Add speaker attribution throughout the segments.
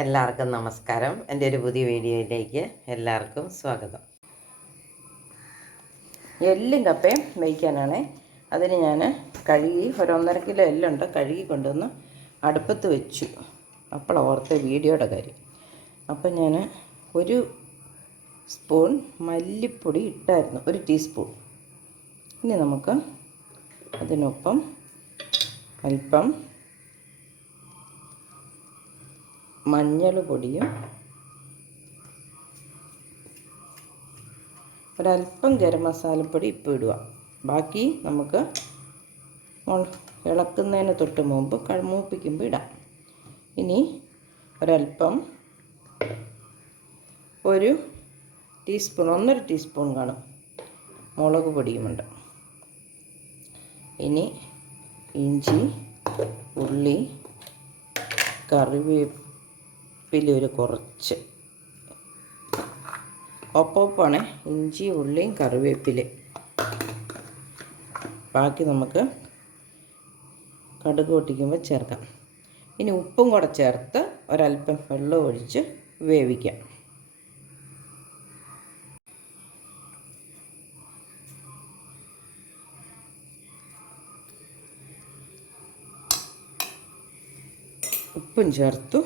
Speaker 1: എല്ലാവർക്കും നമസ്കാരം. എന്റെ ഒരു പുതിയ വീഡിയോയിലേക്ക് എല്ലാവർക്കും സ്വാഗതം. എല്ലും കപ്പയും വയ്ക്കാനാണ് അതിന് ഞാൻ കഴുകി ഒരു ഒന്നര കിലോ എല്ലുണ്ട് കഴുകി കൊണ്ടുവന്ന് അടുപ്പത്ത് വെച്ചു. അപ്പോൾ ഓർത്ത വീഡിയോയുടെ കാര്യം. അപ്പം ഞാൻ ഒരു സ്പൂൺ മല്ലിപ്പൊടി ഇട്ടായിരുന്നു ഒരു ടീസ്പൂൺ. ഇനി നമുക്ക് അതിനൊപ്പം അല്പം മഞ്ഞൾ പൊടിയും ഒരല്പം ഗരം മസാലപ്പൊടി ഇപ്പോൾ ഇടുക. ബാക്കി നമുക്ക് ഇളക്കുന്നതിന് തൊട്ട് മുമ്പ് കഴുമൂപ്പിക്കുമ്പോൾ ഇടാം. ഇനി ഒരല്പം ഒരു ടീസ്പൂൺ ഒന്നര ടീസ്പൂൺ കാണും മുളക് പൊടിയുമുണ്ട്. ഇനി ഇഞ്ചി ഉള്ളി കറിവേപ്പില ഒരു കുറച്ച്. ഒപ്പമാണ് ഇഞ്ചി ഉള്ളിയും കറിവേപ്പില. ബാക്കി നമുക്ക് കടുക് പൊട്ടിക്കുമ്പോൾ ചേർക്കാം. ഇനി ഉപ്പും കൂടെ ചേർത്ത് ഒരല്പം വെള്ളം ഒഴിച്ച് വേവിക്കാം. ഉപ്പും ചേർത്തു.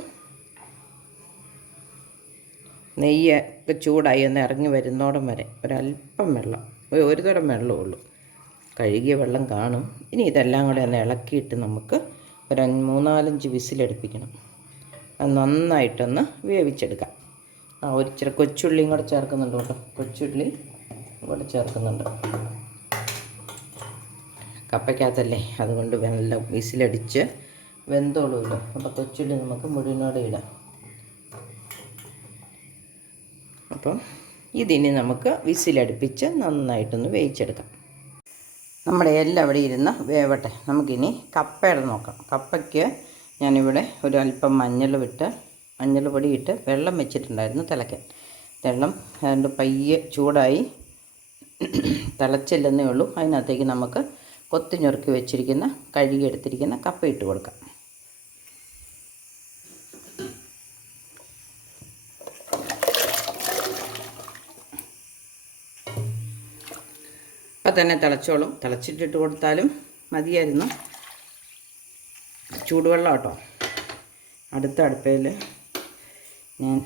Speaker 1: നെയ്യൊക്കെ ചൂടായി ഒന്ന് ഇറങ്ങി വരുന്നോടം വരെ. ഒരല്പം വെള്ളം. ഒരു തരം വെള്ളമുള്ളൂ കഴുകിയ വെള്ളം കാണും. ഇനി ഇതെല്ലാം കൂടെ ഒന്ന് ഇളക്കിയിട്ട് നമുക്ക് ഒരു മൂന്നാലഞ്ച് വിസിലടുപ്പിക്കണം. അത് നന്നായിട്ടൊന്ന് വേവിച്ചെടുക്കാം. ആ ഒരു ഇച്ചിരി കൊച്ചുള്ളിയും കൂടെ ചേർക്കുന്നുണ്ട് കേട്ടോ. കൊച്ചുള്ളി കൂടെ ചേർക്കുന്നുണ്ട്. കപ്പയ്ക്കകത്തല്ലേ? അതുകൊണ്ട് നല്ല വിസിലടിച്ച് വെന്തോളൂല്ലോ അപ്പോൾ കൊച്ചുള്ളി നമുക്ക് മുഴുവനോടെ ഇടാം. അപ്പം ഇതിനി നമുക്ക് വിസിലടുപ്പിച്ച് നന്നായിട്ടൊന്ന് വേവിച്ചെടുക്കാം. നമ്മുടെ എല്ലാം അവിടെ ഇരുന്ന് വേവട്ടെ. നമുക്കിനി കപ്പയുടെ നോക്കാം. കപ്പയ്ക്ക് ഞാനിവിടെ ഒരു അല്പം മഞ്ഞൾ വിട്ട് മഞ്ഞൾ പൊടി ഇട്ട് വെള്ളം വെച്ചിട്ടുണ്ടായിരുന്നു തിളയ്ക്കാൻ. വെള്ളം അതുകൊണ്ട് പയ്യെ ചൂടായി തിളച്ചില്ലെന്നേ ഉള്ളൂ. അതിനകത്തേക്ക് നമുക്ക് കൊത്തിഞ്ഞുറുക്കി വെച്ചിരിക്കുന്ന കഴുകിയെടുത്തിരിക്കുന്ന കപ്പ ഇട്ട് കൊടുക്കാം. അപ്പം തന്നെ തിളച്ചോളും. തിളച്ചിട്ടിട്ട് കൊടുത്താലും മതിയായിരുന്നു. ചൂടുവെള്ളം കേട്ടോ അടുത്ത അടുപ്പയിൽ ഞാൻ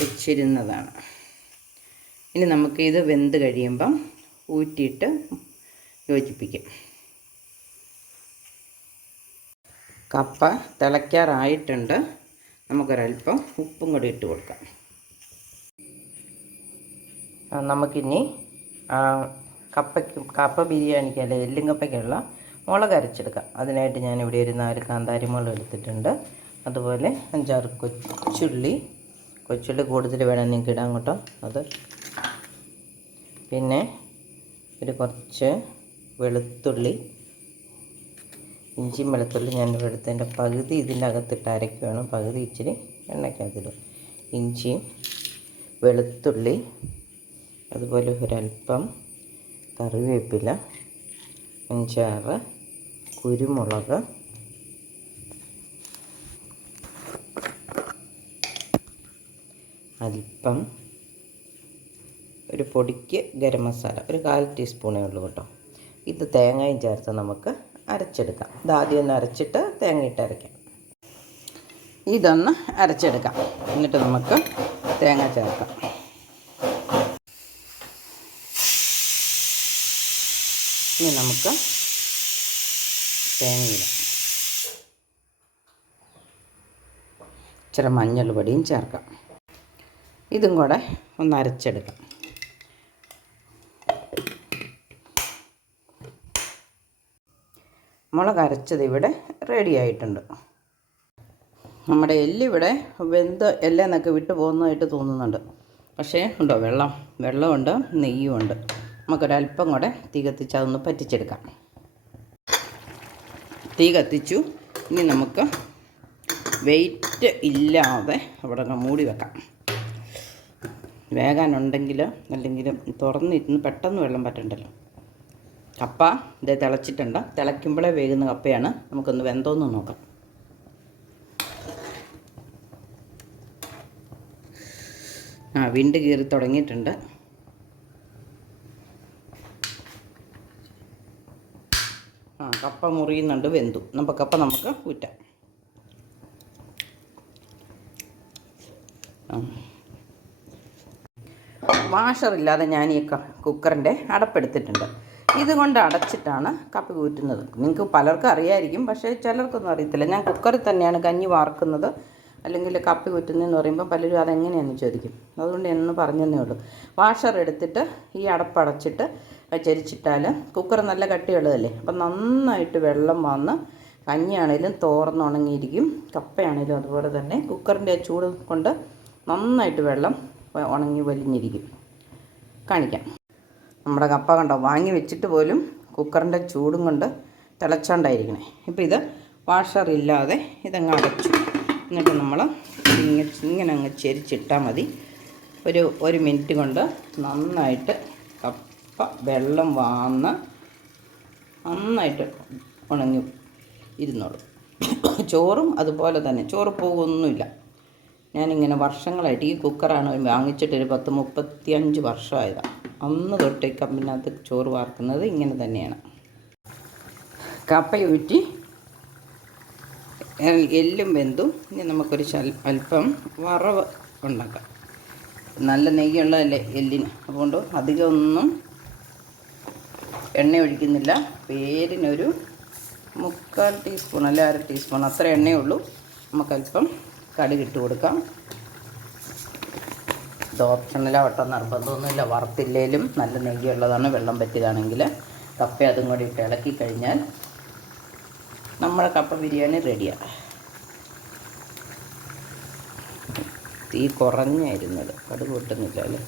Speaker 1: വെച്ചിരുന്നതാണ്. ഇനി നമുക്ക് ഇത് വെന്ത് കഴിയുമ്പം ഊറ്റിയിട്ട് യോജിപ്പിക്കും. കപ്പ തിളയ്ക്കാറായിട്ടുണ്ട്. നമുക്കൊരൽപ്പം ഉപ്പും കൂടി ഇട്ട് കൊടുക്കാം. നമുക്കിനി കപ്പയ്ക്ക് കപ്പ ബിരിയാണിക്ക് അല്ലെ എല്ലും കപ്പയ്ക്കുള്ള മുളക് അരച്ചെടുക്കാം അതിനായിട്ട് ഇവിടെ ഒരു നാല് കാന്താരി മുളക് എടുത്തിട്ടുണ്ട്. അതുപോലെ അഞ്ചാറ് കൊച്ചുള്ളി. കൊച്ചുള്ളി കൂടുതൽ വേണം നിങ്ങൾക്ക് ഇടാൻ കേട്ടോ അത്. പിന്നെ ഒരു കുറച്ച് വെളുത്തുള്ളി. ഇഞ്ചിയും വെളുത്തുള്ളി ഞാൻ എടുത്തതിന്റെ പകുതി ഇതിന്റെ അകത്തിട്ട് അരയ്ക്കുകയാണ് പകുതി ഇച്ചിരി എണ്ണയ്ക്കകത്തിടും. ഇഞ്ചിയും വെളുത്തുള്ളി. അതുപോലെ ഒരല്പം കറിവേപ്പില അഞ്ചാറ് കുരുമുളക്. അല്പം ഒരു പൊടിക്ക് ഗരം മസാല ഒരു കാൽ ടീസ്പൂണേ ഉള്ളൂ കേട്ടോ. ഇത് തേങ്ങയും ചേർത്ത് നമുക്ക് അരച്ചെടുക്കാം. ഇത് ആദ്യം ഒന്ന് അരച്ചിട്ട് തേങ്ങയിട്ട് അരയ്ക്കാം. ഇതൊന്ന് അരച്ചെടുക്കാം. എന്നിട്ട് നമുക്ക് തേങ്ങ ചേർക്കാം. ഇനി നമുക്ക് തേങ്ങയിടാം ഇച്ചിരി മഞ്ഞൾ പൊടിയും ചേർക്കാം. ഇതും കൂടെ ഒന്ന് അരച്ചെടുക്കാം. മുളക് അരച്ചത് ഇവിടെ റെഡി ആയിട്ടുണ്ട്. നമ്മുടെ എല്ലിവിടെ വെന്ത് എല്ലെന്നൊക്കെ വിട്ടു പോകുന്നതായിട്ട് തോന്നുന്നുണ്ട്. പക്ഷേ ഉണ്ടോ വെള്ളം? വെള്ളമുണ്ട് നെയ്യുമുണ്ട്. നമുക്കൊരല്പം കൂടെ തീ കത്തിച്ച് അതൊന്ന് പറ്റിച്ചെടുക്കാം. തീ കത്തിച്ചു. ഇനി നമുക്ക് വെയിറ്റ് ഇല്ലാതെ അവിടെ മൂടി വെക്കാം. വേകാനുണ്ടെങ്കിലോ അല്ലെങ്കിലും തുറന്നിരുന്ന് പെട്ടെന്ന് വെള്ളം പറ്റണ്ടല്ലോ. കപ്പ ഇത് തിളച്ചിട്ടുണ്ട്. തിളയ്ക്കുമ്പോഴേ വേകുന്ന കപ്പയാണ്. നമുക്കൊന്ന് വെന്തോന്ന് നോക്കാം. ആ വിണ്ട് കീറി തുടങ്ങിയിട്ടുണ്ട്. ആ കപ്പ മുറിയുന്നുണ്ട് വെന്തു. അപ്പോൾ കപ്പ നമുക്ക് ഊറ്റാം. വാഷറില്ലാതെ ഞാൻ ഈ കുക്കറിന്റെ അടപ്പെടുത്തിട്ടുണ്ട്. ഇതുകൊണ്ട് അടച്ചിട്ടാണ് കപ്പ ഊറ്റുന്നത്. നിങ്ങൾക്ക് പലർക്കും അറിയായിരിക്കും പക്ഷേ ചിലർക്കൊന്നും അറിയത്തില്ല. ഞാൻ കുക്കറിൽ തന്നെയാണ് കഞ്ഞി വാർക്കുന്നത്. അല്ലെങ്കിൽ കപ്പ ഊറ്റുന്നതെന്ന് പറയുമ്പോൾ പലരും അതെങ്ങനെയാണെന്ന് ചോദിക്കും. അതുകൊണ്ട് എന്ന് പറഞ്ഞതേ ഉള്ളൂ. വാഷർ എടുത്തിട്ട് ഈ അടപ്പടച്ചിട്ട് ചരിച്ചിട്ടാൽ കുക്കർ നല്ല കട്ടിയുള്ളതല്ലേ? അപ്പം നന്നായിട്ട് വെള്ളം വന്ന് കഞ്ഞിയാണേലും തോർന്നുണങ്ങിയിരിക്കും കപ്പയാണേലും അതുപോലെ തന്നെ കുക്കറിന്റെ ചൂട് കൊണ്ട് നന്നായിട്ട് വെള്ളം ഉണങ്ങി വലിഞ്ഞിരിക്കും. കാണിക്കാം. നമ്മുടെ കപ്പ കണ്ടോ? വാങ്ങി വെച്ചിട്ട് പോലും കുക്കറിന്റെ ചൂടും കൊണ്ട് തിളച്ചാണ്ടായിരിക്കണേ. ഇപ്പോൾ ഇത് വാഷർ ഇല്ലാതെ ഇതങ്ങ് അടച്ചു. എന്നിട്ട് നമ്മൾ ഇങ്ങനെ ഇങ്ങനെ അങ്ങ് ചെരിച്ചിട്ടാൽ മതി. ഒരു ഒരു മിനിറ്റ് കൊണ്ട് നന്നായിട്ട് കപ്പ വെള്ളം വാന്ന് നന്നായിട്ട് ഉണങ്ങി ഇരുന്നോളും. ചോറും അതുപോലെ തന്നെ. ചോറ് പോകുമൊന്നുമില്ല ഞാനിങ്ങനെ വർഷങ്ങളായിട്ട് ഈ കുക്കറാണ് വാങ്ങിച്ചിട്ട് ഒരു പത്ത് മുപ്പത്തി അഞ്ച് വർഷമായതാണ്. അന്ന് തൊട്ട് കപ്പിനകത്ത് ചോറ് വാർക്കുന്നത് ഇങ്ങനെ തന്നെയാണ്. കപ്പ ഊറ്റി എല്ലും വെന്തു. ഇനി നമുക്കൊരു അല്പം വറവ് ഉണ്ടാക്കാം. നല്ല നെയ്യുള്ളതല്ലേ എല്ലിന്? അതുകൊണ്ട് അധികമൊന്നും എണ്ണ ഒഴിക്കുന്നില്ല. പേരിനൊരു മുക്കാൽ ടീസ്പൂൺ അല്ല അര ടീസ്പൂൺ അത്ര എണ്ണയേ ഉള്ളൂ നമുക്കല്പം കടുകിട്ട് കൊടുക്കാം. ഇത് ഓപ്ഷണലാവട്ടെ നിർബന്ധമൊന്നുമില്ല. വറുത്തില്ലേലും നല്ല നെയ്യുള്ളതാണ് വെള്ളം പറ്റിയതാണെങ്കിൽ. കപ്പ അതും കൂടി ഇട്ട് ഇളക്കി കഴിഞ്ഞാൽ നമ്മുടെ കപ്പ ബിരിയാണി റെഡിയാണ് തീ കുറഞ്ഞായിരുന്നത് കടുക് പൊട്ടുന്നില്ല അല്ലേ?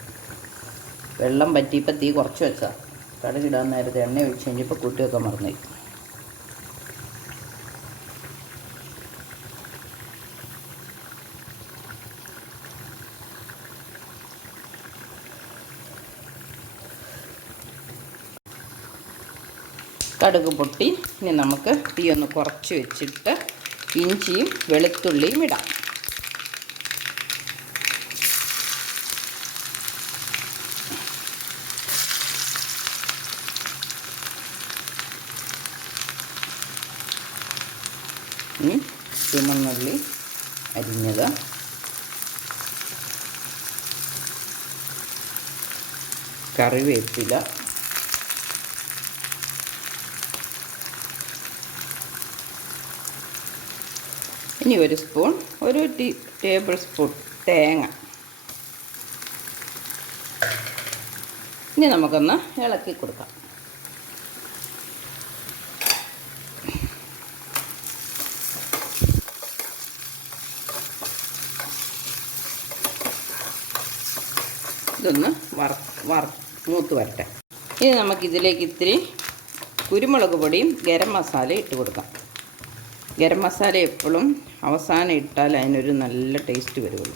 Speaker 1: വെള്ളം പറ്റിയപ്പോൾ തീ കുറച്ച് വെച്ചാൽ കടുകിടാൻ നേരത്തെ എണ്ണ ഒഴിച്ച് കഴിഞ്ഞപ്പോൾ കുട്ടിയൊക്കെ മറന്നു കടുക് പൊട്ടി. ഇനി നമുക്ക് തീ ഒന്ന് കുറച്ച് വെച്ചിട്ട് ഇഞ്ചിയും വെളുത്തുള്ളിയും ഇടാം. കറിവേപ്പില. ഇനി ഒരു സ്പൂൺ ഒരു ടീ ടേബിൾ സ്പൂൺ തേങ്ങ. ഇനി നമുക്കൊന്ന് ഇളക്കി കൊടുക്കാം. ഇതൊന്ന് വറ വറ മൂത്ത് വരട്ടെ. ഇനി നമുക്കിതിലേക്ക് ഇത്തിരി കുരുമുളക് പൊടിയും ഗരം മസാലയും ഇട്ട് കൊടുക്കാം. ഗരം മസാല എപ്പോഴും അവസാനം ഇട്ടാൽ അതിനൊരു നല്ല ടേസ്റ്റ് വരുള്ളൂ.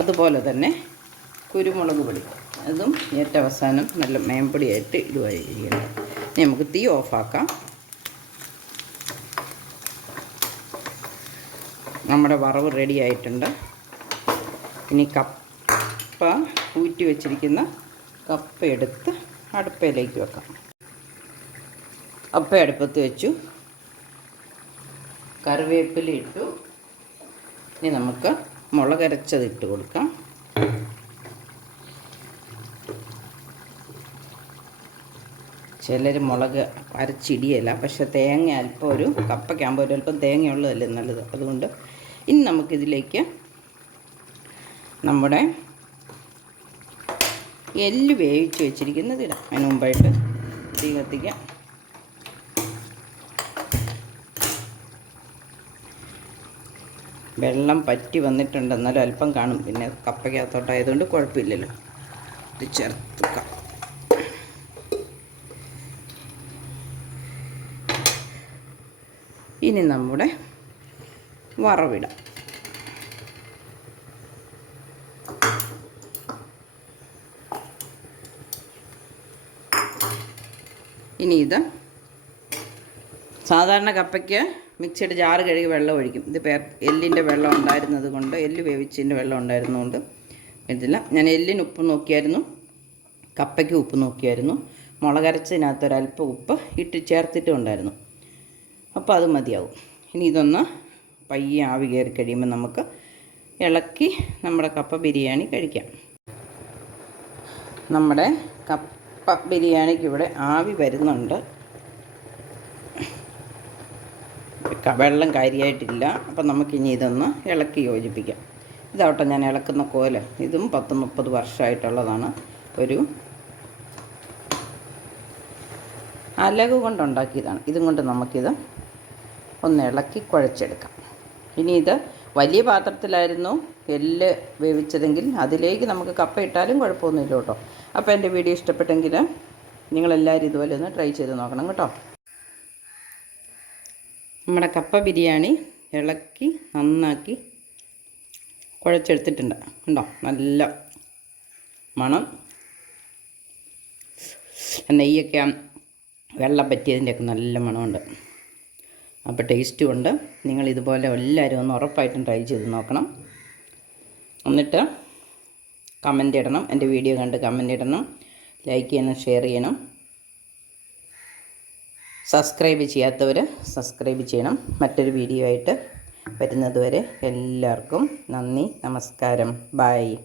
Speaker 1: അതുപോലെ തന്നെ കുരുമുളക് പൊടി. അതും ഏറ്റവും അവസാനം നല്ല മേമ്പൊടിയായിട്ട് ഇടുവായിരിക്കുന്നത് ഇനി നമുക്ക് തീ ഓഫാക്കാം നമ്മുടെ വറവ് റെഡി ആയിട്ടുണ്ട്. ഇനി കപ്പ ഊറ്റി വെച്ചിരിക്കുന്ന കപ്പ എടുത്ത് അടുപ്പയിലേക്ക് വെക്കാം. അപ്പ അടുപ്പത്ത് വെച്ചു. കറിവേപ്പില ഇട്ടു. ഇനി നമുക്ക് മുളകരച്ചത് ഇട്ട് കൊടുക്കാം. ചിലർ മുളക് അരച്ചിടിയല്ല പക്ഷെ തേങ്ങ അല്പം ഒരു കപ്പയ്ക്കാകുമ്പോൾ ഒരു അല്പം തേങ്ങയുള്ളതല്ലേ നല്ലത്. അതുകൊണ്ട് ഇനി നമുക്കിതിലേക്ക് നമ്മുടെ എല്ല് വേവിച്ച് വെച്ചിരിക്കുന്നത് ഇടാം. അതിന് മുമ്പായിട്ട് തീ കത്തിക്കാം. വെള്ളം പറ്റി വന്നിട്ടുണ്ട് എന്നാലും അല്പം കാണും. പിന്നെ കപ്പയ്ക്കകത്തോട്ടായതുകൊണ്ട് കുഴപ്പമില്ലല്ലോ. ഇത് ചേർത്തുക്കാം ഇനി നമ്മുടെ വറവിടാം. ഇനി ഇത്. സാധാരണ കപ്പയ്ക്ക് മിക്സിയുടെ ജാറ് കഴുകി വെള്ളം ഒഴിക്കും. ഇത് എല്ലിന്റെ വെള്ളം ഉണ്ടായിരുന്നത് കൊണ്ട് എല്ല് വേവിച്ചതിന്റെ വെള്ളം ഉണ്ടായിരുന്നതുകൊണ്ട് ഇതില്ല. ഞാൻ എല്ലിന് ഉപ്പ് നോക്കിയായിരുന്നു. കപ്പയ്ക്ക് ഉപ്പ് നോക്കിയായിരുന്നു. മുളകരച്ചതിനകത്ത് ഒരല്പം ഉപ്പ് ഇട്ട് ചേർത്തിട്ടും ഉണ്ടായിരുന്നു. അപ്പോൾ അത് മതിയാവും. ഇനി ഇതൊന്ന് പയ്യെ ആവി കയറി കഴിയുമ്പോൾ നമുക്ക് ഇളക്കി നമ്മുടെ കപ്പ ബിരിയാണി കഴിക്കാം. നമ്മുടെ കപ്പ ബിരിയാണിക്ക് ഇവിടെ ആവി വരുന്നുണ്ട്. വെള്ളം കാര്യമായിട്ടില്ല അപ്പം നമുക്കിനി ഇതൊന്ന് ഇളക്കി യോജിപ്പിക്കാം. ഇതാവട്ടെ ഞാൻ ഇളക്കുന്ന കോൽ. ഇതും പത്ത് മുപ്പത് വർഷമായിട്ടുള്ളതാണ്. ഒരു അലക് കൊണ്ടുണ്ടാക്കിയതാണ്. ഇതും കൊണ്ട് നമുക്കിത് ഒന്ന് ഇളക്കി കുഴച്ചെടുക്കാം. ഇനി ഇത് വലിയ പാത്രത്തിലായിരുന്നു എല്ല് വേവിച്ചതെങ്കിൽ അതിലേക്ക് നമുക്ക് കപ്പ ഇട്ടാലും കുഴപ്പമൊന്നുമില്ല കേട്ടോ. അപ്പോൾ എന്റെ വീഡിയോ ഇഷ്ടപ്പെട്ടെങ്കിൽ നിങ്ങളെല്ലാവരും ഇതുപോലെ ഒന്ന് ട്രൈ ചെയ്ത് നോക്കണം കേട്ടോ. നമ്മുടെ കപ്പ ബിരിയാണി ഇളക്കി നന്നാക്കി കുഴച്ചെടുത്തിട്ടുണ്ട് ഉണ്ടോ നല്ല മണം. നെയ്യൊക്കെ വെള്ളം പറ്റിയതിന്റെയൊക്കെ നല്ല മണമുണ്ട്. അപ്പോൾ ടേസ്റ്റും ഉണ്ട്. നിങ്ങൾ ഇതുപോലെ എല്ലാവരും ഒന്ന് ഉറപ്പായിട്ടും ട്രൈ ചെയ്ത് നോക്കണം. എന്നിട്ട് കമന്റ് ഇടണം. എന്റെ വീഡിയോ കണ്ട് കമന്റ് ഇടണം. ലൈക്ക് ചെയ്യണം ഷെയർ ചെയ്യണം. സബ്സ്ക്രൈബ് ചെയ്യാത്തവർ സബ്സ്ക്രൈബ് ചെയ്യണം. മറ്റൊരു വീഡിയോ ആയിട്ട് വരുന്നതുവരെ എല്ലാവർക്കും നന്ദി നമസ്കാരം. ബായ്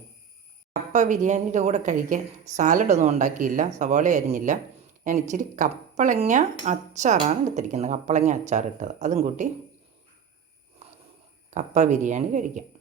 Speaker 1: കപ്പ ബിരിയാണിയുടെ കൂടെ കഴിക്കാൻ സാലഡൊന്നും ഉണ്ടാക്കിയില്ല സവാള അരിഞ്ഞില്ല. ഞാൻ ഇച്ചിരി കപ്പളങ്ങ അച്ചാറാണ് എടുത്തിരിക്കുന്നത്. കപ്പളങ്ങ അച്ചാർ ഇട്ടത് അതും കൂട്ടി കപ്പ ബിരിയാണി കഴിക്കാം.